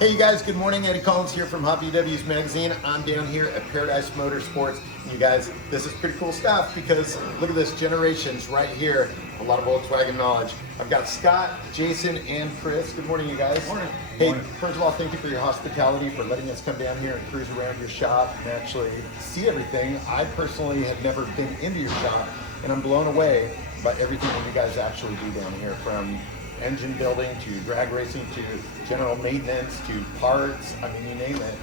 Hey you guys, good morning. Eddie Collins here from Hobby W's Magazine. I'm down here at Paradise Motorsports. And you guys, this is pretty cool stuff because look at this, generations right here. A lot of Volkswagen knowledge. I've got Scott, Jason, and Chris. Good morning, you guys. Good morning. Hey, first of all, thank you for your hospitality, for letting us come down here and cruise around your shop and actually see everything. I personally have never been into your shop, and I'm blown away by everything that you guys actually do down here, from engine building to drag racing to general maintenance to parts. I mean, you name it.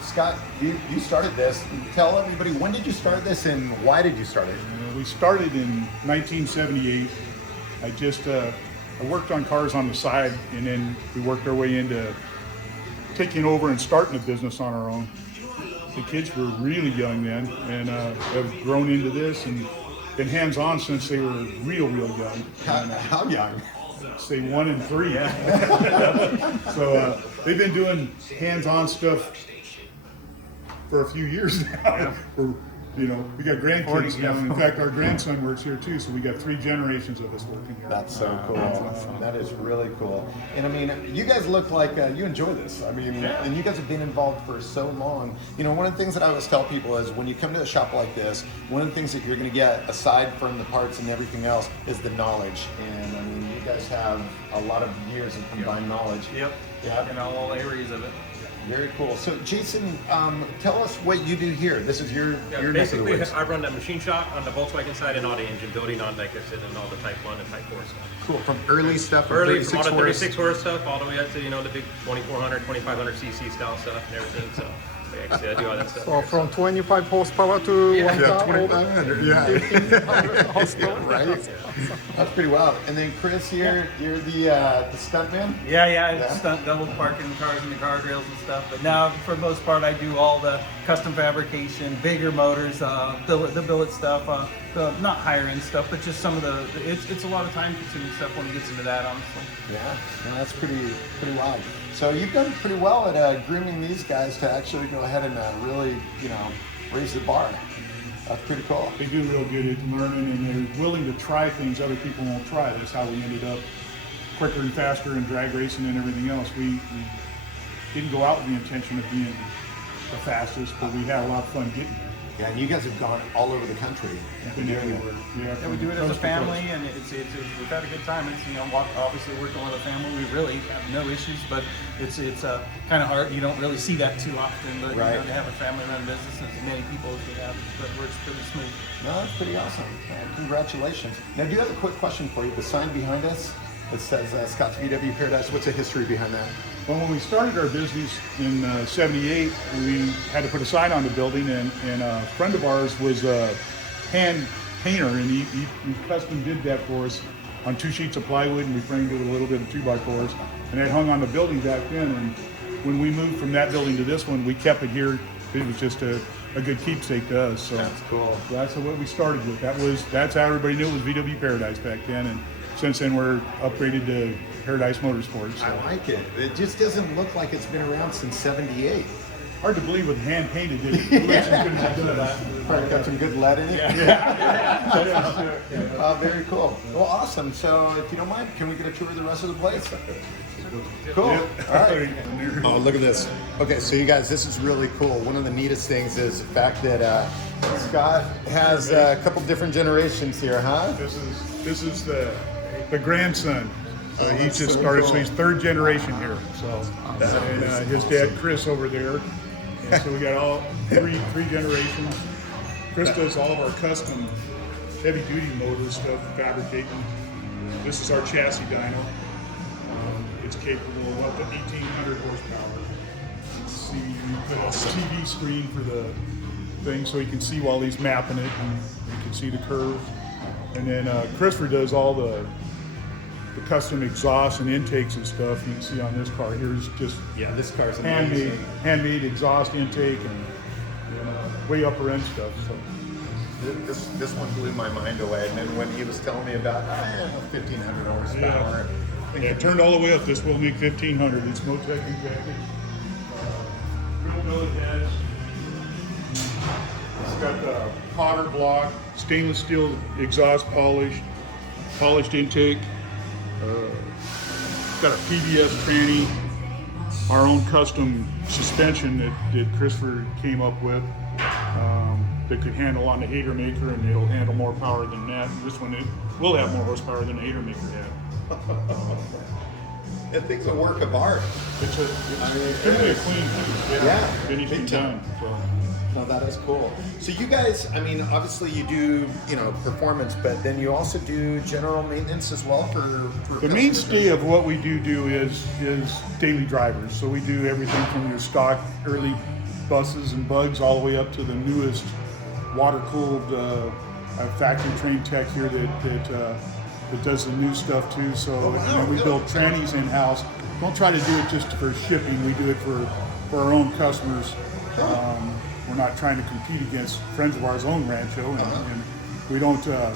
Scott, you started this. Tell everybody, when did you start this and why did you start it? We started in 1978. I worked on cars on the side, and then we worked our way into taking over and starting a business on our own. The kids were really young then, and have grown into this and been hands-on since they were real young. How young? Say 1 and 3. Yeah. So they've been doing hands-on stuff for a few years now. Yeah. We got grandkids now. In fact, our grandson works here too, so we got 3 generations of us working here. That's so cool. That is really cool. And I mean, you guys look like you enjoy this. I mean, and you guys have been involved for so long. You know, one of the things that I always tell people is when you come to a shop like this, one of the things that you're going to get, aside from the parts and everything else, is the knowledge. And I mean, you guys have a lot of years of combined knowledge. Yep. Yeah. In all areas of it. Very cool. So, Jason, tell us what you do here. This is your basically, I run that machine shop on the Volkswagen side and all the engine building on, like I said, and all the Type 1 and Type 4 stuff. Cool. From early stuff, from all the 36 horse stuff, all the way up to the big 2400, 2500 cc style stuff and everything. So. I do all that stuff. So from 25 horsepower to 2500, 1500 horsepower. Right? That's pretty wild. And then Chris here, you're the stunt man? Yeah. Stunt double parking cars in the guardrails and stuff. But now, for the most part, I do all the custom fabrication, bigger motors, the billet stuff, the not higher end stuff, but just some of it's a lot of time consuming stuff when it gets into that, honestly. Yeah, that's pretty wild. So you've done pretty well at grooming these guys to actually go ahead and really, raise the bar. That's pretty cool. They do real good at learning, and they're willing to try things other people won't try. That's how we ended up quicker and faster in drag racing and everything else. We didn't go out with the intention of being the fastest, but we had a lot of fun getting there. Yeah, and you guys have gone all over the country. Yeah, we do it as a family, and we've had a good time. It's obviously working with a family, we really have no issues, but it's kind of hard. You don't really see that too often, but right. To have a family-run business and as many people as we have, but it works pretty smooth. No, that's pretty awesome. Congratulations. Now, I do have a quick question for you. The sign behind us, it says Scott's VW Paradise. What's the history behind that? Well, when we started our business in '78, we had to put a sign on the building, and a friend of ours was a hand painter, and he custom did that for us on 2 sheets of plywood, and we framed it with a little bit of 2x4s, and it hung on the building back then. And when we moved from that building to this one, we kept it here. It was just a good keepsake to us. So that's cool. That's what we started with. That's how everybody knew it was VW Paradise back then, and since then we're upgraded to Paradise Motorsports. So. I like it. It just doesn't look like it's been around since '78. Hard to believe with hand painted. It looks as good as it does. Probably got some good lead in it. Yeah. Very cool. Well, awesome. So, if you don't mind, can we get a tour of the rest of the place? Cool. Yep. All right. Oh, look at this. Okay, so you guys, this is really cool. One of the neatest things is the fact that Scott has a couple different generations here, huh? This is the grandson. He just started, so he's 3rd generation here. So, and his dad Chris over there. And so we got all three generations. Chris does all of our custom heavy duty motor stuff, fabricating. This is our chassis dyno. It's capable of up to 1,800 horsepower. Let's see, we put a TV screen for the thing so he can see while he's mapping it, and you can see the curve. And then Christopher does all the custom exhausts and intakes and stuff. You can see on this car here's just this car's handmade exhaust intake and way upper end stuff. So this one blew my mind away. And then when he was telling me about 1,500 horsepower, yeah, it turned all the way up. This will make 1,500. It's Motec exactly. Real billet heads. It's got the Potter block, stainless steel exhaust polished intake. Got a PBS tranny. our own custom suspension that Christopher came up with that could handle on the hater maker, and it'll handle more power than that. This one, it will have more horsepower than the hater maker had. That thing's a work of art. It's gonna be a clean piece. Yeah, finished big and time. done. So. No, that is cool. So you guys, I mean, obviously you do, performance, but then you also do general maintenance as well for The mainstay of what we do is daily drivers. So we do everything from your stock early buses and bugs all the way up to the newest water-cooled factory trained tech here that does the new stuff too. So and then we build trannies in-house. Don't try to do it just for shipping. We do it for our own customers. We're not trying to compete against friends of ours own rancho, and we don't want to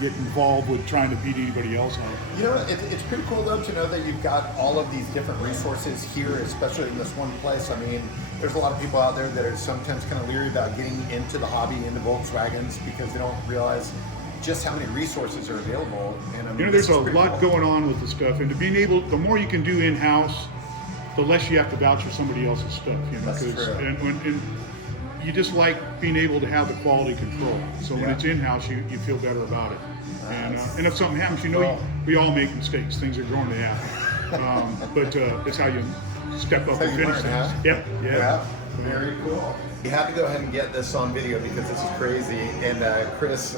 get involved with trying to beat anybody else on it. You know, it's pretty cool though to know that you've got all of these different resources here, especially in this one place. I mean, there's a lot of people out there that are sometimes kind of leery about getting into the hobby, into Volkswagens, because they don't realize just how many resources are available. And I mean, There's a lot going on with the stuff, and the more you can do in-house, the less you have to vouch for somebody else's stuff. That's true. And you just like being able to have the quality control. So when it's in-house, you feel better about it. And if something happens, we all make mistakes. Things are going to happen. But it's how you step up and finish things. Huh? Yep. Yeah. Very cool. You have to go ahead and get this on video because this is crazy. And Chris,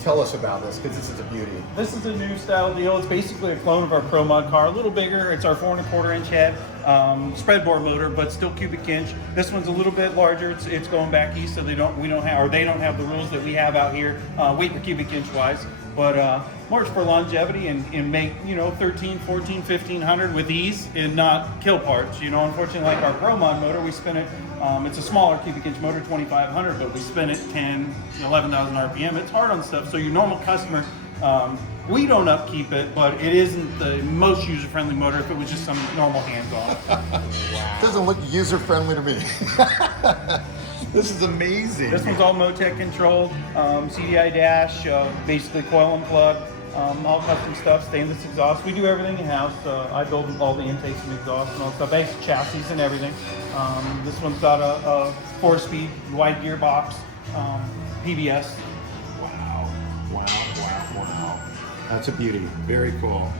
tell us about this because this is a beauty. This is a new style deal. It's basically a clone of our Pro Mod car, a little bigger. It's our 4¼ inch head, spread bore motor, but still cubic inch. This one's a little bit larger. It's going back east, so they don't have the rules that we have out here, weight per cubic inch wise. But more for longevity and make 13, 14, 1500 with ease and not kill parts. Unfortunately, like our Pro Mod motor, we spin it. It's a smaller cubic inch motor, 2500, but we spin it 10, 11,000 RPM. It's hard on stuff. So your normal customer, we don't upkeep it, but it isn't the most user-friendly motor if it was just some normal hands-on. Doesn't look user-friendly to me. This is amazing. This one's all Motec controlled, CDI dash, basically coil and plug, all custom stuff, stainless exhaust. We do everything in-house. I build all the intakes and exhaust and all stuff, basic chassis and everything. This one's got a 4-speed wide gearbox, PBS. Wow. That's a beauty. Very cool.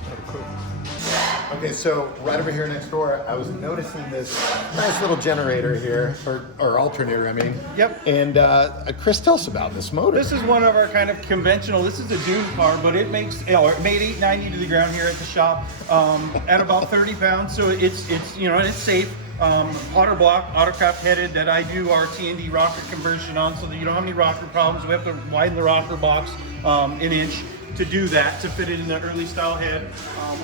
Okay, so right over here next door, I was noticing this nice little generator here, or alternator, I mean. Yep. And Chris, tell us about this motor. This is one of our kind of conventional, this is a dune car, but it made 890 to the ground here at the shop at about 30 pounds, so it's and it's safe. Otter block, Autocraft headed that I do our T&D rocker conversion on so that you don't have any rocker problems. We have to widen the rocker box an inch to do that, to fit it in the early style head.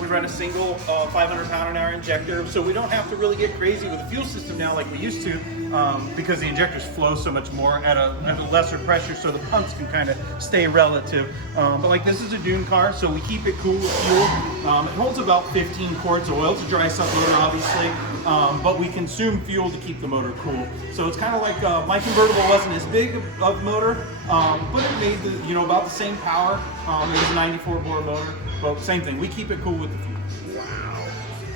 We run a single 500 pound-an-hour injector, so we don't have to really get crazy with the fuel system now like we used to, because the injectors flow so much more at a lesser pressure, so the pumps can kind of stay relative. But like this is a dune car, so we keep it cool with fuel. It holds about 15 quarts of oil. It's a dry sump motor, obviously, but we consume fuel to keep the motor cool. So it's kind of like my convertible wasn't as big of motor, but it made about the same power. It was a 94 bore motor, but same thing. We keep it cool with the fuel. Wow.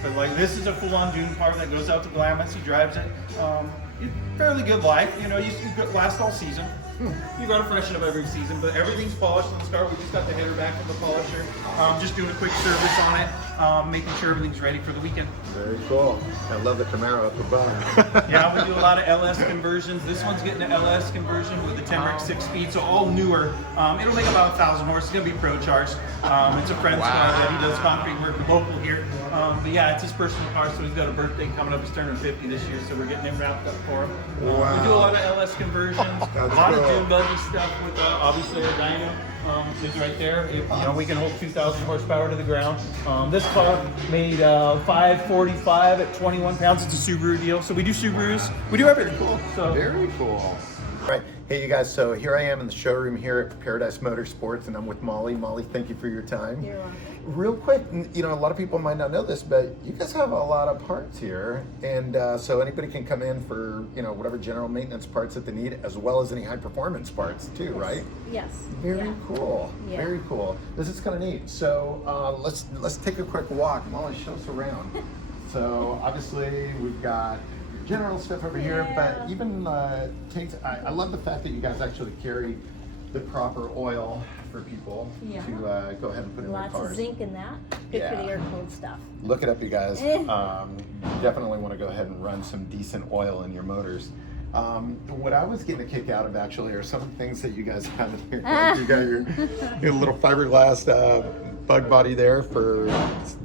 But like this is a full-on dune car that goes out to Glamis. He drives it. Fairly good life. You could last all season. You got to freshen up every season, but everything's polished on the car. We just got the header back from the polisher. Just doing a quick service on it, making sure everything's ready for the weekend. Very cool. I love the Camaro up above. Yeah, we do a lot of LS conversions. This one's getting an LS conversion with the Tenrec 6-speed, so all newer. It'll make about 1,000 horses. It's going to be pro charged. It's a friend's car that he does concrete work local here. But yeah, it's his personal car, so he's got a birthday coming up. He's turning 50 this year, so we're getting him wrapped up for him. We do a lot of LS conversions, a lot of dune buggy stuff with obviously our dyno. Is right there. We can hold 2,000 horsepower to the ground. This car made 545 at 21 pounds. It's a Subaru deal. So we do Subarus. We do everything. Cool. So very cool. All right. Hey, you guys. So here I am in the showroom here at Paradise Motorsports, and I'm with Molly. Molly, thank you for your time. You're welcome. Real quick, a lot of people might not know this, but you guys have a lot of parts here, and so anybody can come in for whatever general maintenance parts that they need, as well as any high performance parts too, right? Yes. Very cool. Yeah. Very cool. This is kind of neat. So let's take a quick walk. Molly, show us around. So obviously we've got general stuff over here, but even takes. I love the fact that you guys actually carry the proper oil for people to go ahead and put in their cars. Lots of zinc in that. Good for the air-cooled stuff. Look it up, you guys. Definitely want to go ahead and run some decent oil in your motors. What I was getting a kick out of actually are some of the things that you guys have in here. Like you got your little fiberglass bug body there for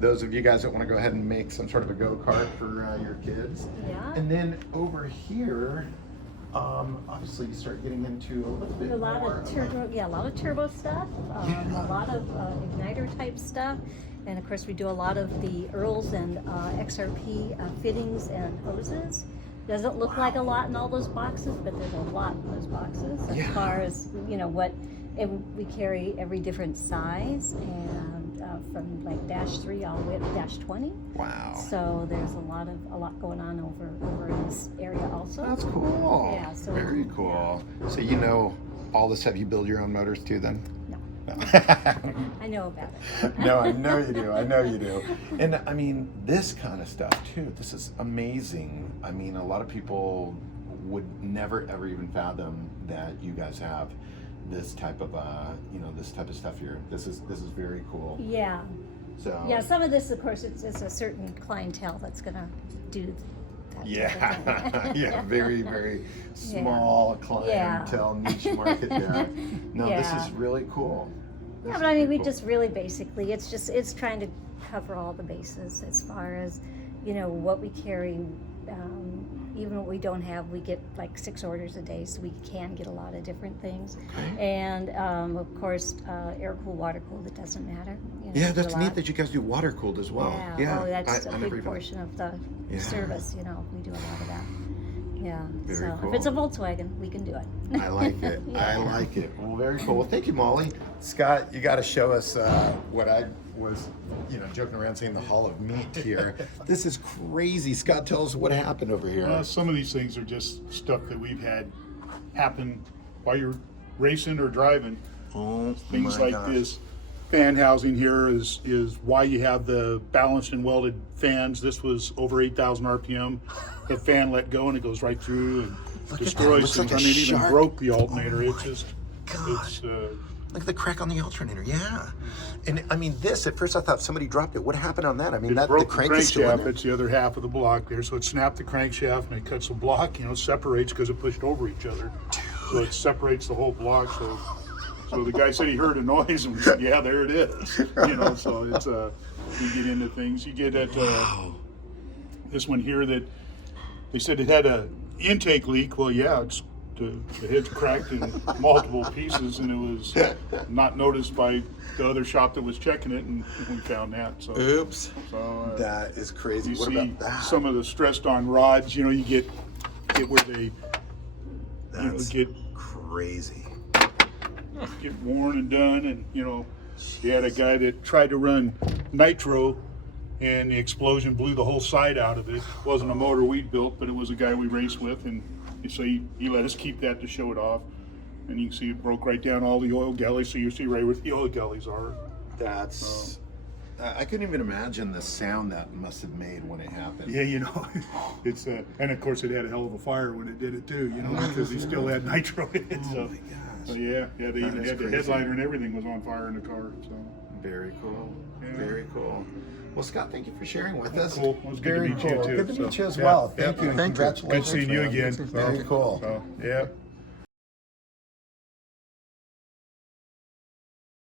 those of you guys that want to go ahead and make some sort of a go-kart for your kids. Yeah. And then over here, obviously you start getting into a little bit A lot more. of turbo, a lot of turbo stuff, a lot of igniter type stuff, and of course we do a lot of the Earls and XRP fittings and hoses. Doesn't look like a lot in all those boxes, but there's a lot in those boxes as far as what. And we carry every different size, and from like -3 all the way up to -20. Wow. So there's a lot going on over in this area also. That's cool. Yeah. So very cool. So you know all this stuff. You build your own motors too, then? No. I know about it. No, I know you do. I know you do. And I mean, this kind of stuff too. This is amazing. I mean, a lot of people would never ever even fathom that you guys have this type of this type of stuff here. This is very cool. Yeah. So Yeah, some of this, of course, it's a certain clientele that's gonna do that. Yeah, very, very small clientele niche market there. No, this is really cool. Yeah, but I mean, we just really basically, it's trying to cover all the bases as far as, what we carry. Even what we don't have, we get like 6 orders a day, so we can get a lot of different things. Okay. And of course, air-cooled, water-cooled, it doesn't matter. Yeah, that's neat that you guys do water-cooled as well. Yeah, that's a big portion of the service, we do a lot of that. Yeah, very cool. If it's a Volkswagen, we can do it. I like it. I like it. Well, very cool. Well, thank you, Molly. Scott, you got to show us what I was, joking around saying the Hall of Meat here. This is crazy. Scott, tell us what happened over here. Some of these things are just stuff that we've had happen while you're racing or driving. Oh, things like this. Fan housing here is why you have the balanced and welded fans. This was over 8,000 RPM. The fan let go and it goes right through and destroys things. Like it even broke the alternator. Oh it's look at the crack on the alternator. Yeah. And I mean, this, at first I thought somebody dropped it. What happened on that? I mean, broke the crank is still in there. It's the other half of the block there. So it snapped the crankshaft and it cuts the block, separates because it pushed over each other. Dude. So it separates the whole block. So the guy said he heard a noise and we said, yeah, there it is. So it's, you get into things. You get at this one here that they said it had a intake leak. Well, yeah, the head's cracked in multiple pieces, and it was not noticed by the other shop that was checking it, and we found that. So, oops. So that is crazy. You what see about that? Some of the stressed on rods, you get where they get crazy. Get worn and done, and you had a guy that tried to run nitro, and the explosion blew the whole side out of it. It wasn't a motor we'd built, but it was a guy we raced with, and so he let us keep that to show it off. And you can see it broke right down all the oil gullies, so you see right where the oil gullies are. That's I couldn't even imagine the sound that must have made when it happened. Yeah, it's and of course it had a hell of a fire when it did it too, because he still had nitro in it. So, oh my gosh. So yeah, they even had the headliner and everything was on fire in the car. So very cool. Yeah. Very cool. Well, Scott, thank you for sharing with us. Cool. It was good very to meet cool. you too. Good to meet you as yeah, well. Yeah. Thank you. And congratulations. Good seeing you man. again. Very cool. So, yeah.